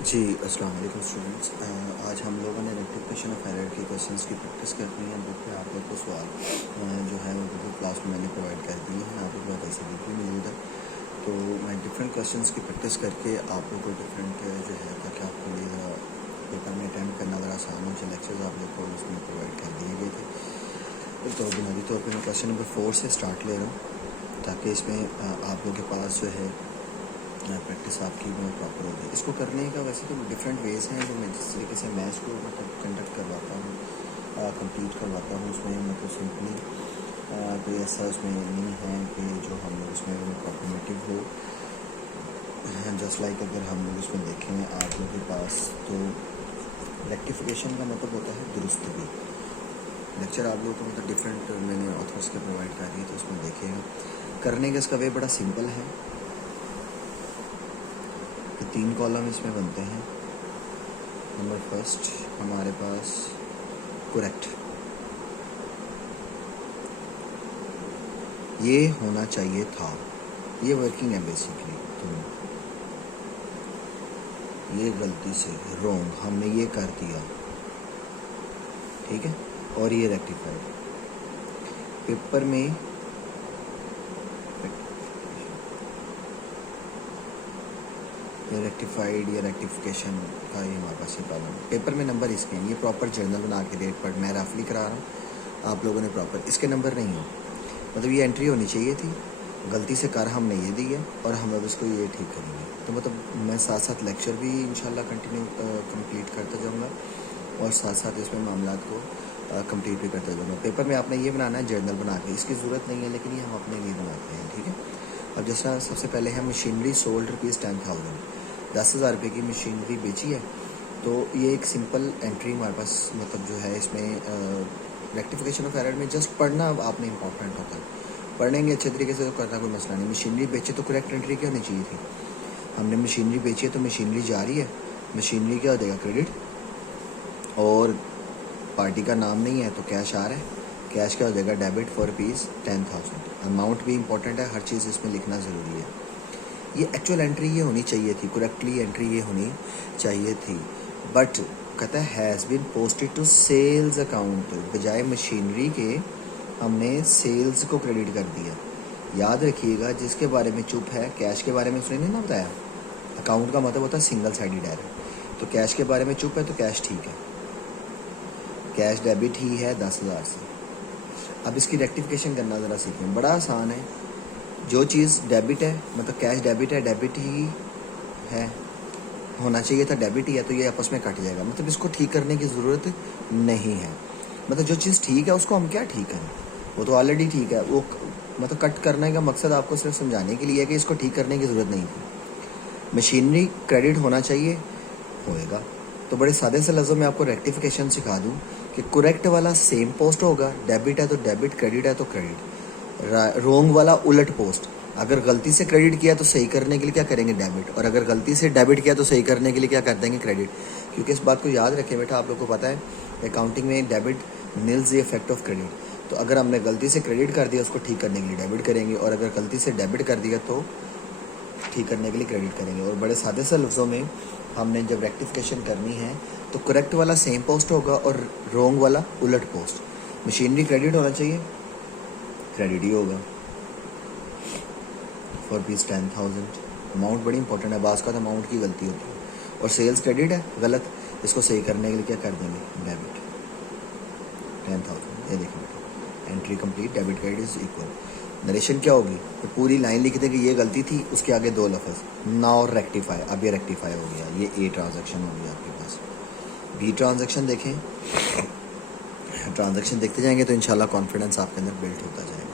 जी अस्सलाम वालेकुम स्टूडेंट्स। आज हम लोगों ने रेक्टिफिकेशन ऑफ एरर के क्वेश्चंस की प्रैक्टिस करनी है। बुक पे आप लोग को सवाल जो है वो गूगल क्लास में मैंने प्रोवाइड कर दिए हैं। आप लोग के पास ऐसे बुक भी मौजूद है, तो मैं डिफरेंट क्वेश्चंस की प्रैक्टिस करके आप लोग को डिफरेंट जो है ताकि आपके लिए पेपर में अटैम्प्ट करना ज़रा आसान हो। जो लेक्चर्स आप लोग को उसमें प्रोवाइड कर दिए गए थे, तो बुनियादी तौर पर मैं क्वेश्चन नंबर 4 से स्टार्ट ले रहा हूँ ताकि इसमें आप लोग के पास जो है प्रैक्टिस आपकी वो प्रॉपर होगी। इसको करने का वैसे तो डिफरेंट वेज़ हैं जो मैं जिस तरीके से मैच को मतलब कंडक्ट करवाता हूँ, कंप्लीट करवाता हूँ उसमें मतलब सिंपली कोई ऐसा उसमें नहीं है कि जो हम लोग उसमें कॉम्पिटिटिव हो। जस्ट लाइक अगर हम लोग उसमें देखें आप लोगों के पास, तो रेक्टिफिकेशन का मतलब होता है दुरुस्तगी। लेक्चर आप लोगों को मतलब डिफरेंट मैंने ऑथर्स के प्रोवाइड कर दिए, तो उसमें देखिएगा। करने का इसका वे बड़ा सिंपल है। तो 3 कॉलम इसमें बनते हैं। नंबर फर्स्ट हमारे पास करेक्ट, ये होना चाहिए था, ये वर्किंग है बेसिकली। तो ये गलती से रॉन्ग, हमने ये कर दिया, ठीक है। और ये रेक्टिफाइड। पेपर में ये रेक्टिफाइड या रेक्टिफिकेशन का ये हमारे पास ये प्रॉब्लम है। पेपर में नंबर इसके हैं, ये प्रॉपर जर्नल बना के डेट पर मैं रफली करा रहा हूँ, आप लोगों ने प्रॉपर इसके नंबर नहीं हो। मतलब ये एंट्री होनी चाहिए थी, गलती से कर हमने ये दी है और हम अब इसको ये ठीक करेंगे। तो मतलब मैं साथ साथ लेक्चर भी इंशाल्लाह कंटिन्यू कंप्लीट करता जाऊँगा और साथ साथ इसमें मामला को कंप्लीट भी करता जाऊँगा। पेपर में आपने ये बनाना है जर्नल बना के, इसकी ज़रूरत नहीं है लेकिन ये हम अपने लिए बनाते हैं, ठीक है। अब जैसा सबसे पहले है मशीनरी सोल्ड ₹10,000, 10,000 रुपये की मशीनरी बेची है। तो ये एक सिंपल एंट्री हमारे पास मतलब जो है इसमें रेक्टिफिकेशन ऑफ एरर में जस्ट पढ़ना अब आपने इंपॉर्टेंट होता है। पढ़ेंगे अच्छे तरीके से तो करना कोई मसला नहीं। मशीनरी बेची तो करेक्ट एंट्री क्या होनी चाहिए थी। हमने मशीनरी बेची है तो मशीनरी जा रही है, मशीनरी क्या हो जाएगा क्रेडिट, और पार्टी का नाम नहीं है तो कैश आ रहा है, कैश क्या हो जाएगा डेबिट फॉर ₹10,000। अमाउंट भी इंपॉर्टेंट है, हर चीज़ इसमें लिखना ज़रूरी है। ये एक्चुअल एंट्री ये होनी चाहिए थी, करेक्टली एंट्री ये होनी चाहिए थी, बट कहता है has been posted to sales account, बजाय मशीनरी के हमने सेल्स को क्रेडिट कर दिया। याद रखिएगा जिसके बारे में चुप है, कैश के बारे में उसने नहीं ना बताया। अकाउंट का मतलब होता है सिंगल साइडेड एरर, तो कैश के बारे में चुप है तो कैश ठीक है, कैश डेबिट ही है 10,000 से। अब इसकी रेक्टिफिकेशन करना ज़रा सीखें, बड़ा आसान है। जो चीज़ डेबिट है मतलब कैश डेबिट है, डेबिट ही है, होना चाहिए था डेबिट ही है, तो ये आपस में कट जाएगा। मतलब इसको ठीक करने की ज़रूरत नहीं है। मतलब जो चीज़ ठीक है उसको हम क्या ठीक करें, वो तो ऑलरेडी ठीक है। वो मतलब कट करने का मकसद आपको सिर्फ समझाने के लिए है कि इसको ठीक करने की ज़रूरत नहीं थी। मशीनरी क्रेडिट होना चाहिए, होएगा। तो बड़े सादे से लफ्ज़ों में आपको रेक्टिफिकेशन सिखा दूँ कि करेक्ट वाला सेम पोस्ट होगा, डेबिट है तो डेबिट, क्रेडिट है तो क्रेडिट। रोंग वाला उलट पोस्ट, अगर गलती से क्रेडिट किया तो सही करने के लिए क्या करेंगे डेबिट, और अगर गलती से डेबिट किया तो सही करने के लिए क्या कर देंगे क्रेडिट। क्योंकि इस बात को याद रखें बेटा, आप लोग को पता है अकाउंटिंग में debit Niels the effect of credit. तो अगर हमने गलती से क्रेडिट कर दिया उसको ठीक करने के लिए डेबिट करेंगे, और अगर गलती से डेबिट कर दिया तो ठीक करने के लिए क्रेडिट करेंगे। और बड़े सादे से लफ्ज़ों में हमने जब रेक्टिफिकेशन करनी है तो करेक्ट वाला सेम पोस्ट होगा और रोंग वाला उलट पोस्ट। मशीनरी क्रेडिट होना चाहिए, क्रेडिट ही होगा फॉर ₹10,000। अमाउंट बड़ी इंपॉर्टेंट है, बास का तो अमाउंट की गलती होती है। और सेल्स क्रेडिट है गलत, इसको सही करने के लिए क्या कर देंगे डेबिट 10,000। ये देखो बेटा, entry complete, debit credit is equal. Narration क्या होगी, तो पूरी लाइन लिख देंगे ये गलती थी, उसके आगे 2 लफ्ज़ नाउ रेक्टिफाई। अब ये रेक्टिफाई हो गया, ये ए ट्रांजेक्शन हो गया आपके पास। बी ट्रांजेक्शन देखें, ट्रांजेक्शन देखते जाएंगे तो इंशाल्लाह कॉन्फिडेंस आपके अंदर बिल्ड होता जाएगा।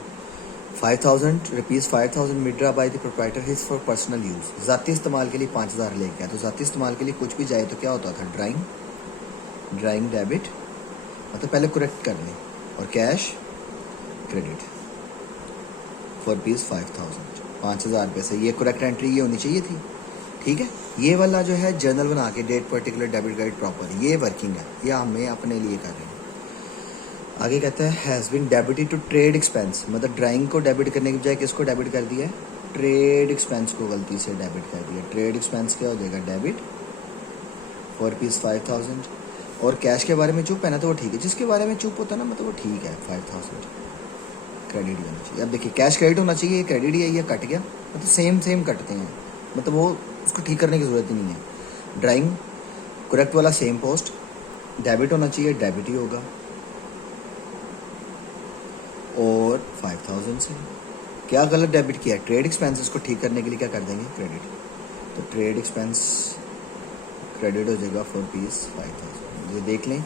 ₹5,000 withdraw by the proprietor his for personal use, ज़ाती इस्तेमाल के लिए 5,000 ले गया। तो ज़ाती इस्तेमाल के लिए कुछ भी जाए तो क्या होता था ड्राइंग डेबिट, मतलब पहले करेक्ट कर लें, और कैश क्रेडिट फॉर ₹5,000, 5,000 रुपये से। ये करेक्ट एंट्री ये होनी चाहिए थी, ठीक है। ये वाला जो है जर्नल बना के date particular debit credit proper, ये वर्किंग है, ये हमें अपने लिए कर रहे हैं। आगे कहता है has been debited to trade expense, मतलब ड्राइंग को डेबिट करने की बजाय किसको डेबिट कर दिया है, ट्रेड एक्सपेंस को गलती से डेबिट कर दिया। ट्रेड एक्सपेंस क्या हो जाएगा डेबिट, 4 पीस 5000। और कैश के बारे में चुप है ना तो वो ठीक है, जिसके बारे में चुप होता है ना मतलब वो ठीक है। 5000 क्रेडिट होना चाहिए। अब देखिए कैश क्रेडिट होना चाहिए, क्रेडिट ही है, ये कट गया मतलब सेम कटते हैं, मतलब वो उसको ठीक करने की ज़रूरत ही नहीं है। ड्राइंग करेक्ट वाला सेम पोस्ट, डेबिट होना चाहिए, डेबिट ही होगा। और 5000 से क्या गलत डेबिट किया है, ट्रेड एक्सपेंसेस को ठीक करने के लिए क्या कर देंगे, क्रेडिट। तो ट्रेड एक्सपेंस क्रेडिट हो जाएगा 4 पीस 5000। ये देख लें,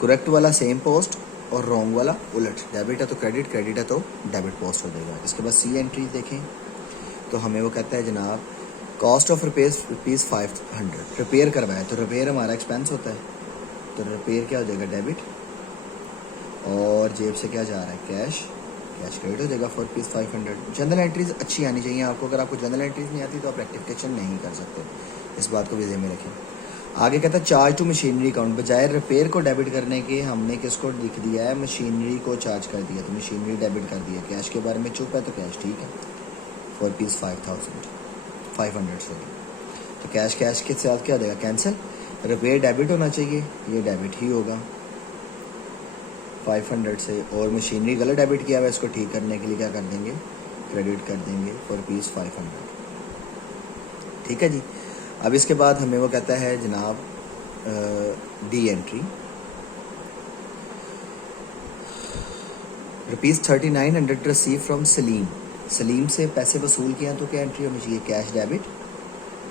करेक्ट वाला सेम पोस्ट और रॉन्ग वाला उलट, डेबिट है तो क्रेडिट, क्रेडिट है तो डेबिट पोस्ट हो जाएगा। इसके बाद सी एंट्रीज देखें तो हमें वो कहता है जनाब कॉस्ट ऑफ रुपीज़ 500, रिपेयर करवाया तो रिपेयर हमारा एक्सपेंस होता है, तो रिपेयर क्या हो जाएगा, डेबिट। और जेब से क्या जा रहा है, कैश, कैश क्रेडिट हो जाएगा 4 पीस 500। जनरल एंट्रीज अच्छी आनी चाहिए आपको, अगर आपको जनरल एंट्रीज नहीं आती तो आप रेक्टिफिकेशन नहीं कर सकते, इस बात को भी ध्यान में रखें। आगे कहता है चार्ज टू मशीनरी अकाउंट, बजाय रिपेयर को डेबिट करने के हमने किसको लिख दिया है, मशीनरी को चार्ज कर दिया, तो मशीनरी डेबिट कर दिया। कैश के बारे में चुप है तो कैश ठीक है, 4 पीस 500 सॉरी। तो कैश के साथ क्या हो जाएगा, कैंसिल। रिपेयर डेबिट होना चाहिए, ये डेबिट ही होगा 500 से। और मशीनरी गलत डेबिट किया हुआ है, इसको ठीक करने के लिए क्या कर देंगे, क्रेडिट कर देंगे 4 पीस 500। ठीक है जी। अब इसके बाद हमें वो कहता है जनाब D entry, ₹3900 receive from Salim, Salim से पैसे वसूल किया तो क्या एंट्री होनी चाहिए, कैश डेबिट।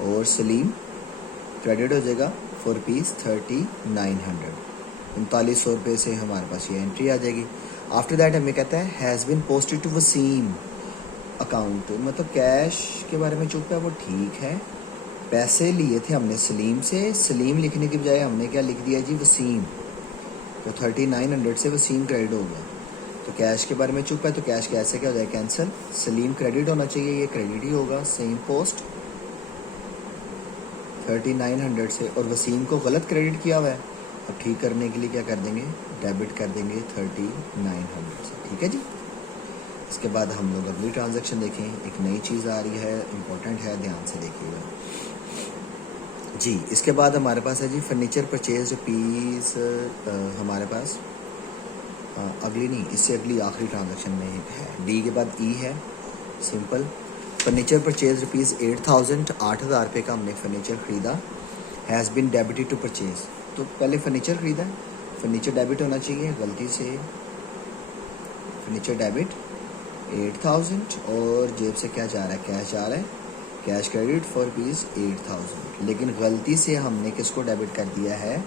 और सलीम क्रेडिट हो जाएगा 4 पीस 3900, 3900 रुपये से हमारे पास ये एंट्री आ जाएगी। आफ्टर दैट हमें कहता है has been posted to Wasim account, मतलब कैश के बारे में चुप है वो ठीक है, पैसे लिए थे हमने सलीम से, सलीम लिखने की बजाय हमने क्या लिख दिया जी, वसीम, तो 3900 से वसीम क्रेडिट हो गया। तो कैश के बारे में चुप है तो कैश कैसे क्या हो जाए, कैंसिल। सलीम क्रेडिट होना चाहिए, ये क्रेडिट ही होगा, सेम पोस्ट 3900 से। और वसीम को गलत क्रेडिट किया हुआ है, अब ठीक करने के लिए क्या कर देंगे, डेबिट कर देंगे 3900 से। ठीक है जी। इसके बाद हम लोग अगली ट्रांजैक्शन देखें, एक नई चीज़ आ रही है, इम्पोर्टेंट है, ध्यान से देखिएगा जी। इसके बाद हमारे पास है जी फर्नीचर परचेज पीस, हमारे पास अगली नहीं, इससे अगली आखिरी ट्रांजैक्शन में है। डी के बाद ई है, सिंपल। फर्नीचर परचेज ₹8000, 8000 रुपये का हमने फर्नीचर ख़रीदा, has been debited to purchase, तो पहले फर्नीचर ख़रीदा, फर्नीचर डेबिट होना चाहिए, गलती से फर्नीचर डेबिट 8000। और जेब से क्या जा रहा है, कैश जा रहा है, कैश क्रेडिट 4 पीस 8000, लेकिन गलती से हमने किसको डेबिट कर दिया है,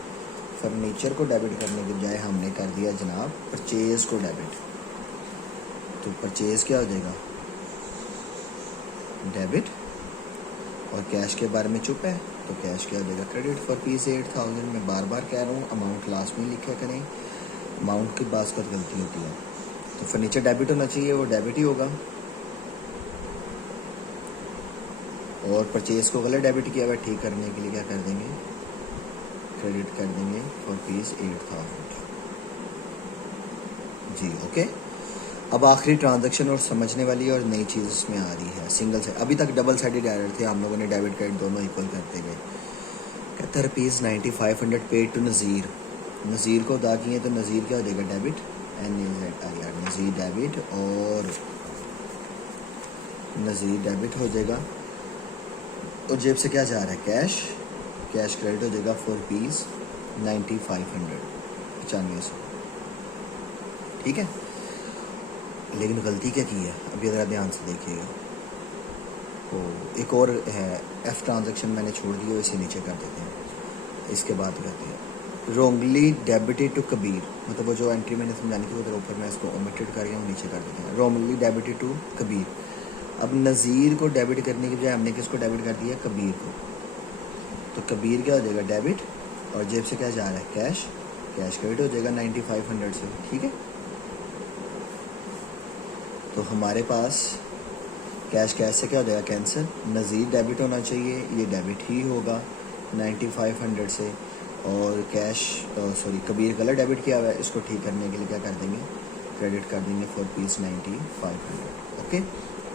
फर्नीचर को डेबिट करने के बजाय हमने कर दिया जनाब परचेज़ को डेबिट। तो परचेज़ क्या हो जाएगा, डेबिट। और कैश के बारे में चुप है तो कैश क्या हो जाएगा, क्रेडिट 4 पीस 8000। मैं बार बार कह रहा हूँ अमाउंट लास्ट में लिखा करें, अमाउंट की बात कर गलती होती है। तो फर्नीचर डेबिट होना चाहिए, वो डेबिट ही होगा। और परचेज़ को गलत डेबिट किया हुआ, ठीक करने के लिए क्या कर देंगे, क्रेडिट कर देंगे 4 पीस 8000 जी। ओके। अब आखिरी ट्रांजैक्शन और समझने वाली और नई चीज़ इसमें आ रही है, सिंगल साइड। अभी तक डबल साइडेड एरर थे, हम लोगों ने डेबिट क्रेडिट दोनों इक्वल करते गए। कहता है ₹9500 पेड टू नज़ीर, नज़ीर को अदा किए तो नज़ीर क्या हो जाएगा, डेबिट, NAZIR, नज़ीर डेबिट। और नज़ीर डेबिट हो जाएगा। और जेब से क्या जा रहा है, कैश, कैश क्रेडिट हो जाएगा 4 पीस 9500, 9500। ठीक है। लेकिन गलती क्या की है, अभी ज़रा ध्यान से देखिएगा। तो एक और है, एफ ट्रांजैक्शन मैंने छोड़ दी, इसे नीचे कर देते हैं। इसके बाद कहते हैं रोंगली डेबिटेड टू कबीर, मतलब वो जो एंट्री मैंने समझानी थी वो ऊपर मैं इसको ओमिटेड कर गया हूँ, नीचे कर देते हैं। रोंगली डेबिटेड टू कबीर, अब नज़ीर को डेबिट करने की बजाय हमने किसको डेबिट कर दिया, कबीर को, तो कबीर क्या हो जाएगा, डेबिट। और जेब से क्या जा रहा है, कैश, कैश क्रेडिट हो जाएगा 9500 से। ठीक है। तो हमारे पास कैश से क्या हो जाएगा, कैंसिल। नज़ीर डेबिट होना चाहिए, ये डेबिट ही होगा 9500 से। और कैश सॉरी कबीर गलत डेबिट किया हुआ है, इसको ठीक करने के लिए क्या कर देंगे, क्रेडिट कर देंगे 4 पीस 9500। ओके।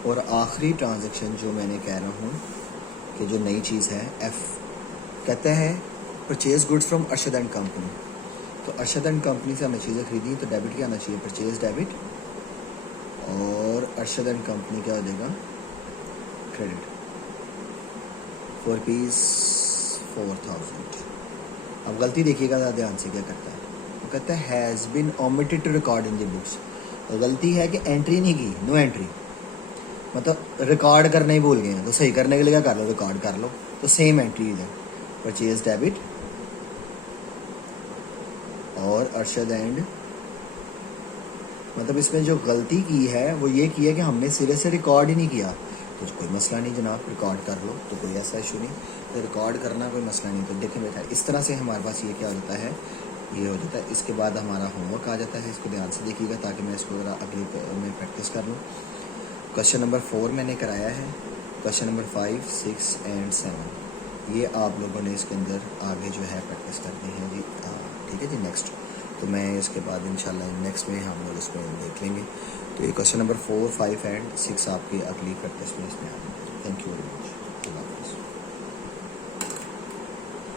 और आखिरी ट्रांजैक्शन जो मैंने कह रहा हूँ कि जो नई चीज़ है, एफ़ कहता है purchase goods from Arshad and company. तो अरशद एंड कंपनी से हमें चीज़ें खरीदी तो डेबिट क्या आना चाहिए, परचेज डेबिट, और अरशद एंड कंपनी क्या हो जाएगा, क्रेडिट। 4 पीस 4000। अब गलती देखिएगा ध्यान से क्या करता है, वो कहता है has been omitted to record in the books. तो गलती है कि एंट्री नहीं की, नो एंट्री, मतलब रिकॉर्ड करना ही भूल गए हैं। तो सही करने के लिए क्या कर लो, रिकॉर्ड कर लो। तो सेम एंट्री है, परचेज डेबिट और अरशद एंड, मतलब इसमें जो गलती की है वो ये की है कि हमने सिरे से रिकॉर्ड ही नहीं किया। तो कोई मसला नहीं जनाब, रिकॉर्ड कर लो, तो कोई ऐसा इशू नहीं। तो रिकॉर्ड करना कोई मसला नहीं। तो देखें बेटा, इस तरह से हमारे पास ये क्या हो जाता है, ये हो जाता है। इसके बाद हमारा होमवर्क आ जाता है, इसको ध्यान से देखिएगा ताकि मैं इसको ज़रा अगली में प्रैक्टिस कर लूँ। क्वेश्चन नंबर 4 मैंने कराया है, क्वेश्चन नंबर 5, 6 एंड 7 ये आप लोगों ने इसके अंदर आगे जो है प्रैक्टिस करनी है जी। ठीक है जी। नेक्स्ट तो मैं इसके बाद इंशाल्लाह नेक्स्ट में हम लोग इसमें देख लेंगे। तो ये क्वेश्चन नंबर 4, 5 एंड 6 आपकी अगली प्रैक्टिस में इसमें आ जाएंगे। Thank you.